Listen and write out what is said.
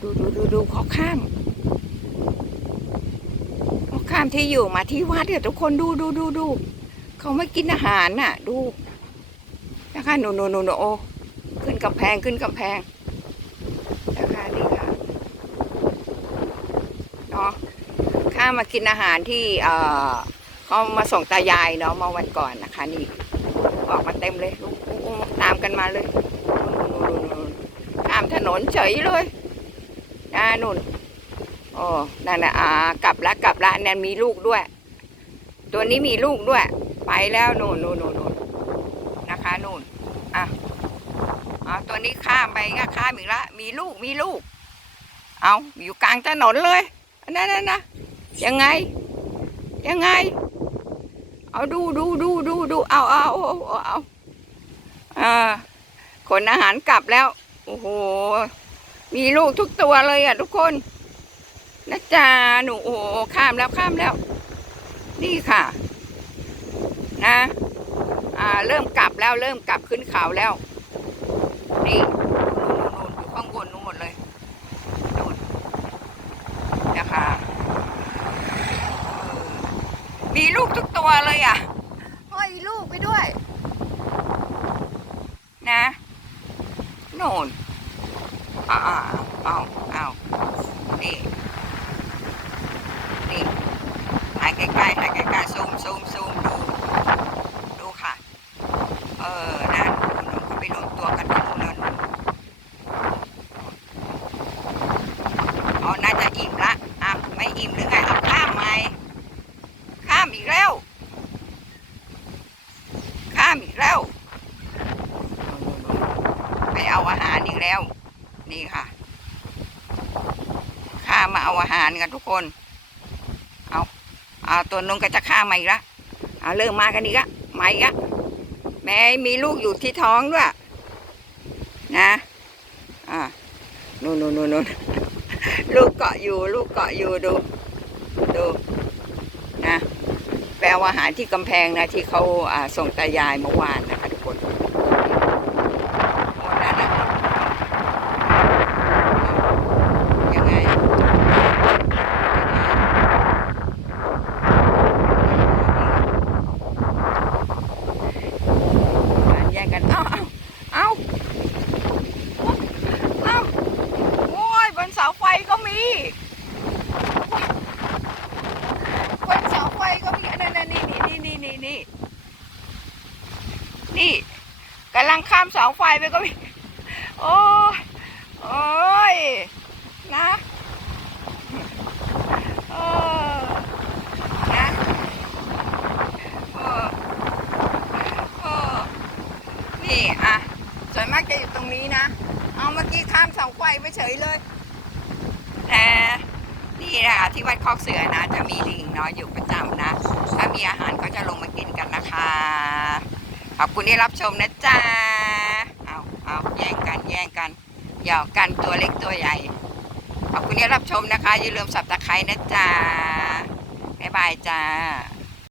ดูดูดูดูขาข้ามขาข้ามที่อยู่มาที่วัดเนี่ยทุกคนดูดูดูดูเขาไม่กินอาหารน่ะ ดูนะคะหนูหนูหนูหนูโอขึ้นกำแพงขึ้นกำแพงนะคะนี่ค่ะเนาะข้ามมากินอาหารที่เออเขามาส่งตายายเนาะมาวันก่อนนะคะ นี่ออกมาเต็มเลยตามกันมาเลยข้ามถนนเฉยเลย นะนุ่นโอ้นั่นนะอ่ากลับละกลับละนั่นมีลูกด้วย ตัวนี้มีลูกด้วย ไปแล้วนู่นนู่นนู่นนู่นนะคะนู่นอะเอาตัวนี้ข้ามไปก็ข้ามอีกละมีลูกมีลูก เอาอยู่กลางถนนเลยอันนั่นนะนะยังไง ยังไง เอาดูดูดูดูดูเอาเอาเอาเอาเอาอ่าขนอาหารกลับแล้ว โอ้โห มีลูกทุกตัวเลยอะทุกคนนะจ๊ะหนูโอ้โหข้ามแล้วข้ามแล้ว นี่ค่ะ นะ อ่า เริ่มกลับแล้วเริ่มกลับขึ้นเขาแล้ว นี่นู่นนู่นนู่นอยู่ข้างบนนู่นหมดเลยนู่นนะคะเออมีลูกทุกตัวเลยอะห้อยลูกไปด้วย นะ โน่น อ่าเอาเอานี่นี่ถ่ายใกล้ๆถ่ายใกล้ๆซูมซูมซูมดูดูค่ะ เออนะนู่นเขาไปรวมตัวกันที่นู่นแล้วนู่นอ๋อน่าจะอิ่มละอะไม่อิ่มหรือไงเอาข้ามไหมข้ามอีกแล้วข้ามอีกแล้วไปเอาอาหารอีกแล้ว นี่ค่ะ ข้ามาเอาอาหารกันทุกคน เอาเอาตัวนึงก็จะข้ามมาอีกละเอาเริ่มมากันอีกละมาอีกละแม่มีลูกอยู่ที่ท้องด้วย นะอ่านู่นนู่นนู่นลูกเกาะอยู่ ลูกเกาะอยู่ดูดูนะแปลว่าอาหารที่กำแพงนะที่เขาอ่าส่งตายายเมื่อวานนะคะทุกคนหมดแล้วนะยังไงแย่งกัน เอ้าเอ้าเอ้าเอ้าโอ้ยบนเสาไฟก็มี บนเสาไฟก็มีอันนั้นนี่นี่นี่นี่นี่นี่นี่กำลังข้ามเสาไฟไปก็มีโอ้ยโอ้ยนะเออนะเออเออนี่อะส่วนมากจะอยู่ตรงนี้นะ เอาเมื่อกี้ข้ามเสาไฟไปเฉยเลย แต่นี่นะคะที่วัดคอกเสือนะ จะมีลิงเนาะอยู่ประจำนะ ถ้ามีอาหารก็จะลงมากินกันนะคะ คุณที่รับชมนะจ๊ะเอาเอาแย่งกันแย่งกันหยอกกันตัวเล็กตัวใหญ่ ขอบคุณที่รับชมนะคะ อย่าลืมสับตะไคร้นะจ๊ะบ๊ายบายจ้า